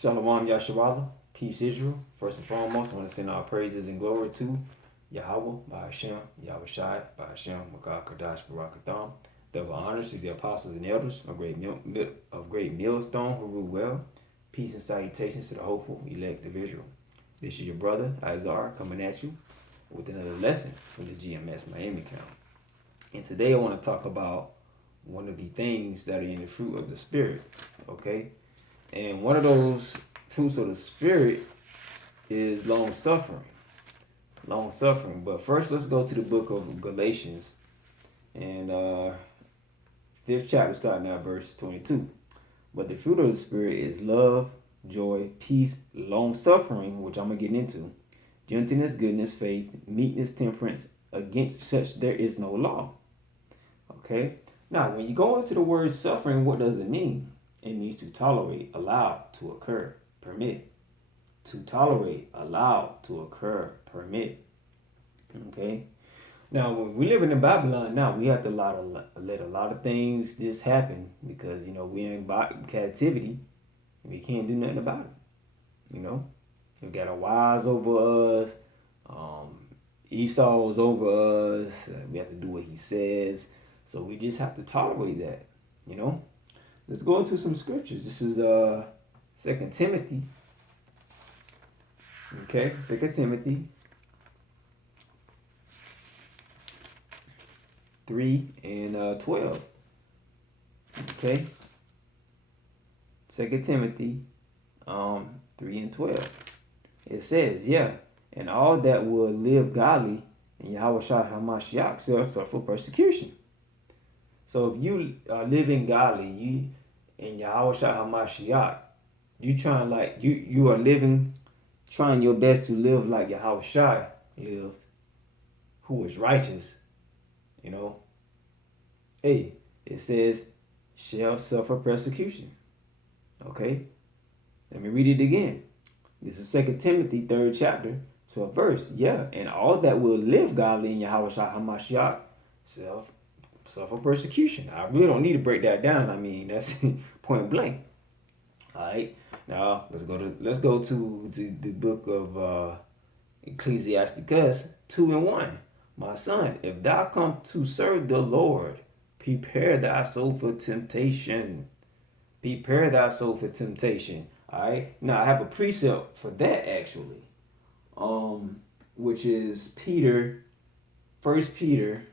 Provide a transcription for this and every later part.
Shalom Yasharala, peace Israel. First and foremost, I want to send our praises and glory to Yahweh, Ba'ashem, Yahweh Shai, Ba'ashem, Makah, Kadash, Barakatham. Double honors to the apostles and elders of great millstone who rule well. Peace and salutations to the hopeful, elect of Israel. This is your brother, Izar, coming at you with another lesson from the GMS Miami account. And today I want to talk about one of the things that are in the fruit of the Spirit, okay? And one of those fruits of the Spirit is long suffering. Long suffering. But first, let's go to the book of Galatians, and 5th chapter, starting at verse 22. But the fruit of the Spirit is love, joy, peace, long suffering, which I'm going to get into, gentleness, goodness, faith, meekness, temperance. Against such there is no law. Okay? Now, when you go into the word suffering, what does it mean? It means to tolerate, allow, to occur, permit. To tolerate, allow, to occur, permit. Okay? Now, when we live in Babylon now, we have to let a lot of things just happen because, we're in captivity. And we can't do nothing about it. We got our wives over us. Esau's over us. We have to do what he says. So we just have to tolerate that, Let's go into some scriptures. This is 2 Timothy. Okay, 2 Timothy 3 and 12. Okay, 2 Timothy 3 and 12. It says, and all that will live godly in Yahweh Shai HaMashiach shall suffer persecution. So if you are living godly, you in Yahweh Shai HaMashiach, you are living, trying your best to live like Yahweh Shai lived, who is righteous, Hey, it says, shall suffer persecution. Okay? Let me read it again. This is 2 Timothy 3rd chapter, 12th verse. And all that will live godly in Yahweh Shai HaMashiach suffer persecution. I really don't need to break that down. I mean, that's point blank. All right. Now let's go to the book of Ecclesiasticus 2:1. My son, if thou come to serve the Lord, prepare thy soul for temptation. Prepare thy soul for temptation. All right. Now I have a precept for that actually, which is Peter, 1 Peter.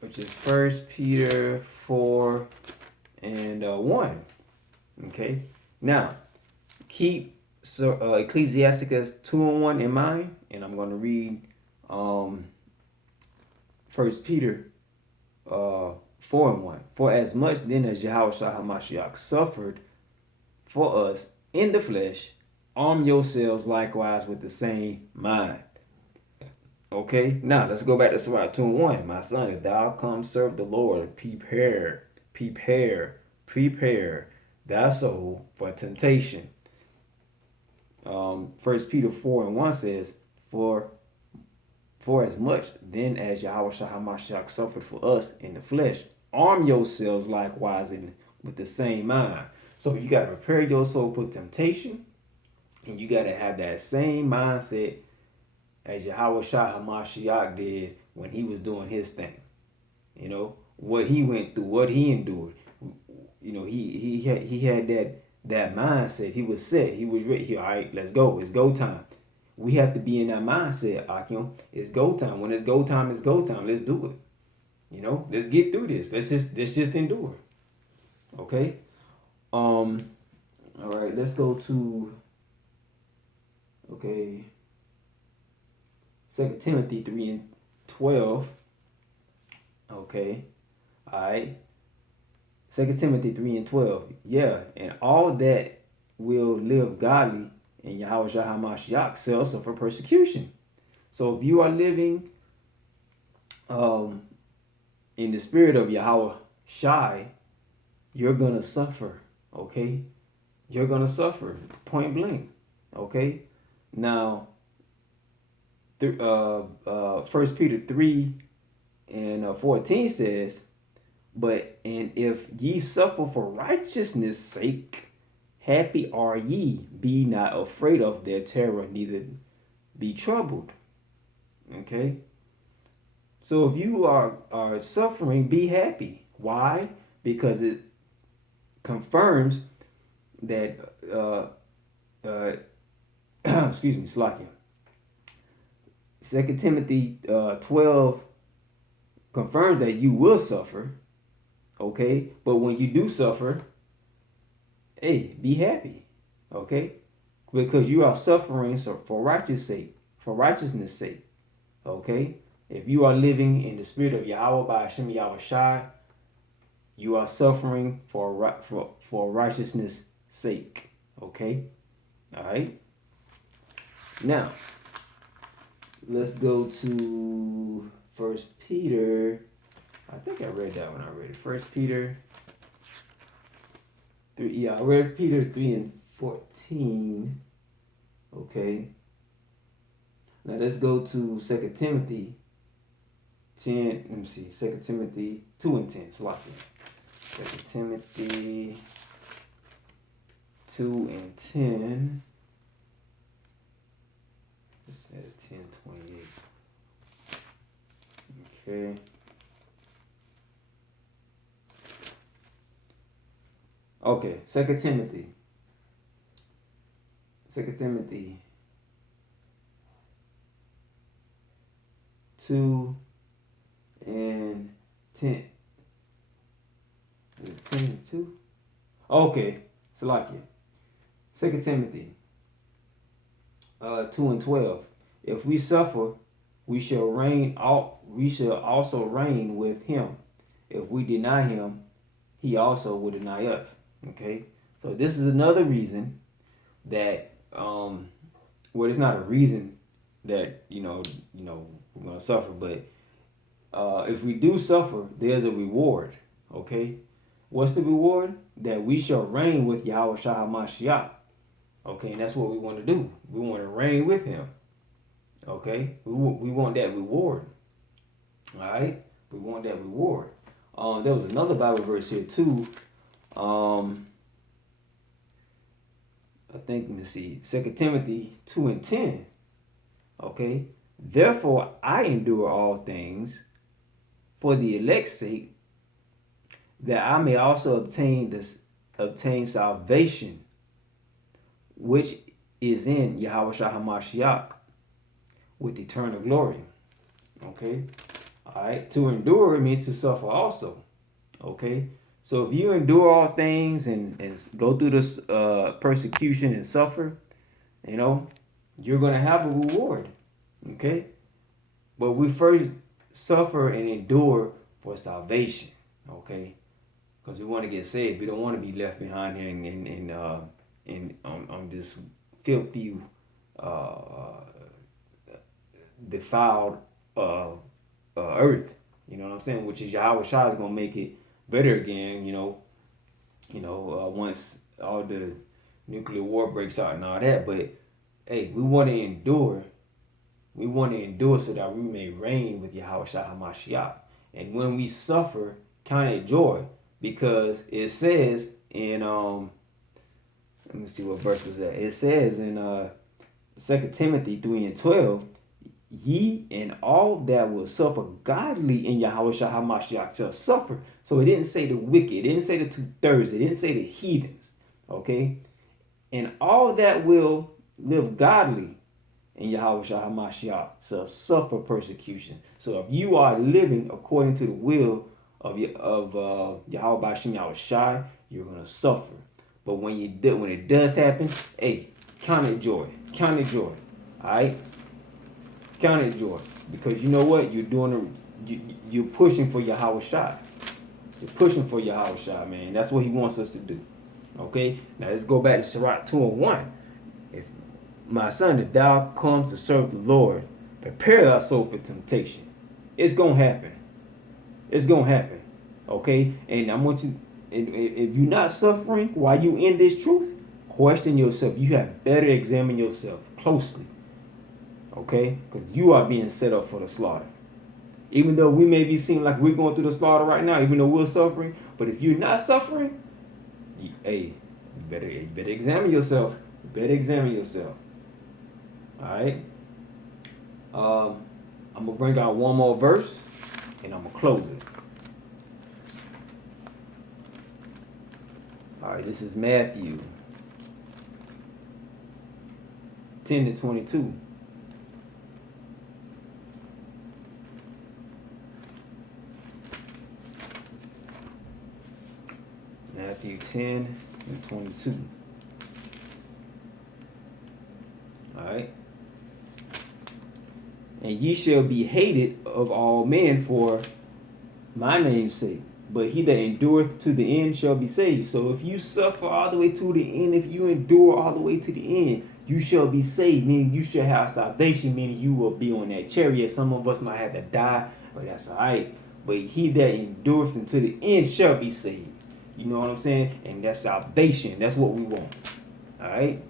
Which is 1 Peter 4 and 1. Okay. Now, keep Ecclesiasticus 2 and 1 in mind, and I'm going to read 1 Peter 4 and 1. For as much then as Yahweh Shai HaMashiach suffered for us in the flesh, arm yourselves likewise with the same mind. Okay, now let's go back to Sirach 2 and 1. My son, if thou come serve the Lord, prepare thy soul for temptation. 1 Peter 4 and 1 says, For as much then as Yahweh Shai HaMashiach suffered for us in the flesh, arm yourselves likewise with the same mind. So you got to prepare your soul for temptation, and you got to have that same mindset as Yahweh Shai HaMashiach did when he was doing his thing. What he went through, what he endured. He had that mindset. He was set. He was ready. All right, let's go. It's go time. We have to be in that mindset, Akim. It's go time. When it's go time, it's go time. Let's do it. Let's get through this. Let's just endure. Okay? All right, let's go to 2 Timothy 3 and 12. Okay. All right. 2 Timothy 3 and 12. And all that will live godly in Yahweh Shai HaMashiach shall suffer persecution. So if you are living in the spirit of Yahweh Shai, you're going to suffer. Okay. You're going to suffer. Point blank. Okay. Now, 1 Peter 3 and 14 says, And if ye suffer for righteousness' sake, happy are ye. Be not afraid of their terror, neither be troubled. Okay? So if you are suffering, be happy. Why? Because it confirms that excuse me, Slakia. 2 Timothy 12 confirms that you will suffer. Okay? But when you do suffer, hey, be happy. Okay? Because you are suffering for righteousness' sake. Okay? If you are living in the spirit of Yahweh by Hashem Yahweh Shai, you are suffering for righteousness' sake. Okay? All right? Now, let's go to 1 Peter. I think I read that one already. 1 Peter 3. Yeah, I read Peter 3 and 14. Okay. Now let's go to 2 Timothy 10. Let me see. 2 Timothy 2 and 10. Sloppy. 2 Timothy 2 and 10. Let's say 10:28. Okay. Okay, 2 Timothy. 2 Timothy 2 and 10. Is it 10 and 2? Okay, Salakia. 2 Timothy 2 and 12. If we suffer, we shall also reign with him. If we deny him, he also will deny us. Okay? So this is another reason that well, it's not a reason that you know we're gonna suffer, but if we do suffer, there's a reward. Okay? What's the reward? That we shall reign with Yahweh Shah HaMashiach. Okay, and that's what we want to do. We want to reign with him. Okay? We want that reward. Alright? We want that reward. There was another Bible verse here too. I think, let me see, 2 Timothy 2 and 10. Okay? Therefore I endure all things for the elect's sake, that I may also obtain salvation, which is in Yahweh Shah HaMashiach with eternal glory. Okay? Alright? To endure means to suffer also. Okay? So if you endure all things and go through this persecution and suffer, you're going to have a reward. Okay? But we first suffer and endure for salvation. Okay? Because we want to get saved. We don't want to be left behind here on this filthy, defiled earth. You know what I'm saying? Which is Yahweh Shah is going to make it better again, once all the nuclear war breaks out and all that. But hey, we want to endure. We want to endure so that we may reign with Yahweh Shah HaMashiach. And when we suffer, count it joy, because it says in let me see what verse was that. It says in 2 Timothy 3 and 12, ye and all that will suffer godly in Yahweh Shah HaMashiach shall suffer. So it didn't say the wicked, it didn't say the 2/3, it didn't say the heathens. Okay? And all that will live godly in Yahweh Shah HaMashiach shall suffer persecution. So if you are living according to the will of Yahweh Hashem Yahweh Shai, you're gonna suffer. But when it does happen, hey, count it joy. Count it joy. Alright? Count it joy. Because you know what? You're pushing for Yahweh Shai. You're pushing for Yahweh Shai, man. That's what he wants us to do. Okay? Now let's go back to Sirach 2 and 1. If my son, if thou come to serve the Lord, prepare thy soul for temptation. It's gonna happen. It's gonna happen. Okay? And I want you, if you're not suffering while you in this truth, question yourself. You have better examine yourself closely. Okay? Because you are being set up for the slaughter. Even though we may be seeming like we're going through the slaughter right now, even though we're suffering, but if you're not suffering, you better examine yourself. You better examine yourself. All right. I'm gonna bring out one more verse, and I'm gonna close it. All right. This is Matthew 10-22. Matthew 10-22. Alright. And ye shall be hated of all men for my name's sake, but he that endureth to the end shall be saved. So if you suffer all the way to the end, if you endure all the way to the end, you shall be saved, meaning you shall have salvation, meaning you will be on that chariot. Some of us might have to die, but that's alright. But he that endureth unto the end shall be saved. You know what I'm saying? And that's salvation. That's what we want. Alright?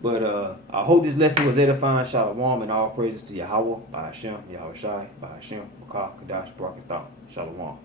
But I hope this lesson was edifying. Shalom, and all praises to Yahweh, by Hashem, Yahweh Shai, by Hashem, Makah, Kadash, Barak, Shalom.